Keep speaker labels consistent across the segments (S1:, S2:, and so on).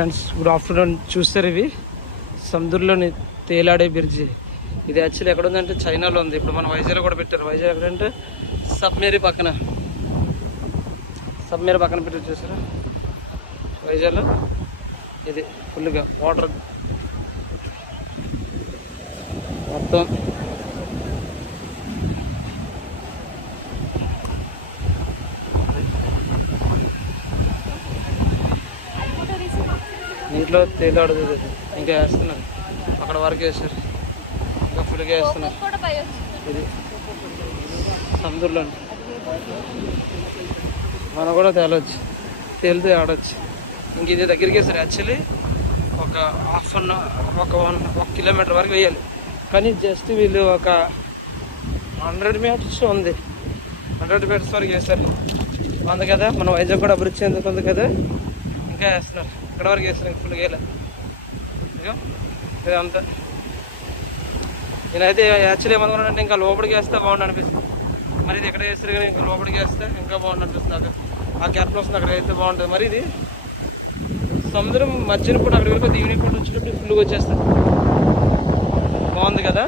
S1: Friends good afternoon చూస్తారు ఇవి? సముద్రంలోని తేలాడే బ్రిడ్జి. ఇది యాక్చువల్లీ ఎక్కడ ఉందంటే చైనాలో ఉంది. ఇప్పుడు మన వైజాగ్లో కూడా పెట్టారు. వైజాగ్ ఎక్కడంటే సబ్మేరీ పక్కన. సబ్మేరీ పక్కన పెట్టి చూసారా వైజాగ్లో? ఇది ఫుల్గా వాటర్ మొత్తం నీటిలో తేలాడు ఇంకా వేస్తున్నారు. అక్కడ వరకు వేస్తారు ఇంకా ఫుల్గా వేస్తున్నారు. ఇది సముద్రంలో మనం కూడా తేలొచ్చు. తేలితే ఆడొచ్చు. ఇంక ఇది దగ్గరికి వేస్తారు యాక్చువల్లీ ఒక హాఫ్ అన్ ఒక వన్ ఒక కిలోమీటర్ వరకు వేయాలి. కానీ జస్ట్ వీళ్ళు ఒక హండ్రెడ్ మీటర్స్ ఉంది. హండ్రెడ్ మీటర్స్ వరకు వేస్తారు అందుకదా కదా? మన వైజాగ్ కూడా అభివృద్ధి చెందుతుంది కదా? ఇంకా వేస్తున్నారు ఇక్కడ వరకు వేస్తున్నారు ఫుల్ గేయలే ఇదంతా. నేనైతే యాక్చువల్లీ ఏమనుకున్నానంటే ఇంకా లోపలికి వేస్తే బాగుండు అనిపిస్తుంది. మరి ఇది ఎక్కడ వేస్తారు కానీ ఇంకా లోపలికి వేస్తే ఇంకా బాగుండు అనిపిస్తుంది నాకు. ఆ క్యాప్లో వస్తుంది అక్కడ వేస్తే బాగుంటుంది. మరి ఇది సముద్రం మధ్యన పూట అక్కడ వెళ్ళిపోతే ఈవినింగ్ పూట వచ్చేటప్పుడు ఫుల్గా వచ్చేస్తుంది. బాగుంది కదా?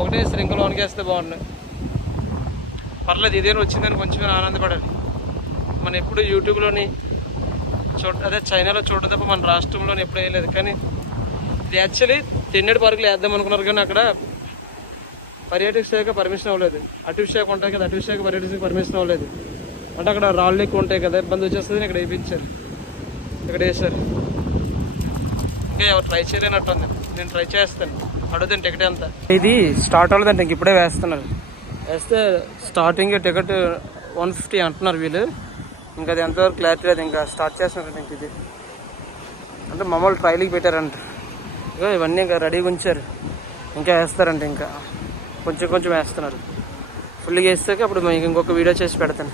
S1: ఒకటే వేస్తారు ఇంకా లోనికి వేస్తే బాగుండు. పర్లేదు ఇదేనా వచ్చిందని కొంచెం ఆనందపడాలి. మనం ఎప్పుడు యూట్యూబ్లోని చూడ అదే చైనాలో చూడడం తప్ప మన రాష్ట్రంలోని ఎప్పుడు వేయలేదు. కానీ ఇది యాక్చువల్లీ తిన్నడి పార్కులు వేద్దాం అనుకున్నారు కానీ అక్కడ పర్యాటక శాఖ పర్మిషన్ అవ్వలేదు అటవీ శాఖ ఉంటాయి కదా అటవీ శాఖ పర్యాటక పర్మిషన్ అవ్వలేదు అంటే అక్కడ రాళ్ళు ఎక్కువ ఉంటాయి కదా ఇబ్బంది వచ్చేస్తుంది ఇక్కడ వేయించారు. ఇక్కడ వేసారు ఇంకా ఎవరు ట్రై చేయలేనట్టుంది నేను ట్రై చేస్తాను. అడుగుతాను టికెట్ ఎంత. ఇది స్టార్ట్ అవ్వలేదంటే ఇంక ఇప్పుడే వేస్తున్నారు. వేస్తే స్టార్టింగ్ టికెట్ వన్ ఫిఫ్టీ అంటున్నారు వీళ్ళు. ఇంకా అది ఎంతవరకు క్లారిటీ లేదు ఇంకా స్టార్ట్ చేస్తున్నారు ఇంక ఇది. అంటే మామూలు ట్రైల్కి పెట్టారంట. ఇగో ఇవన్నీ ఇంకా రెడీగా ఉంచారు ఇంకా వేస్తారంట ఇంకా. కొంచెం కొంచెం వేస్తున్నారు. ఫుల్గా వేస్తాక అప్పుడు మీకు ఇంకొక వీడియో చేసి పెడతాను.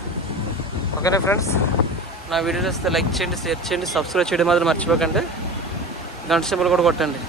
S1: ఓకేనా ఫ్రెండ్స్ నా వీడియో వస్తే లైక్ చేయండి షేర్ చేయండి సబ్స్క్రైబ్ చేయడం మాత్రం మర్చిపోకండి. గంట సింబల్ కూడా కొట్టండి.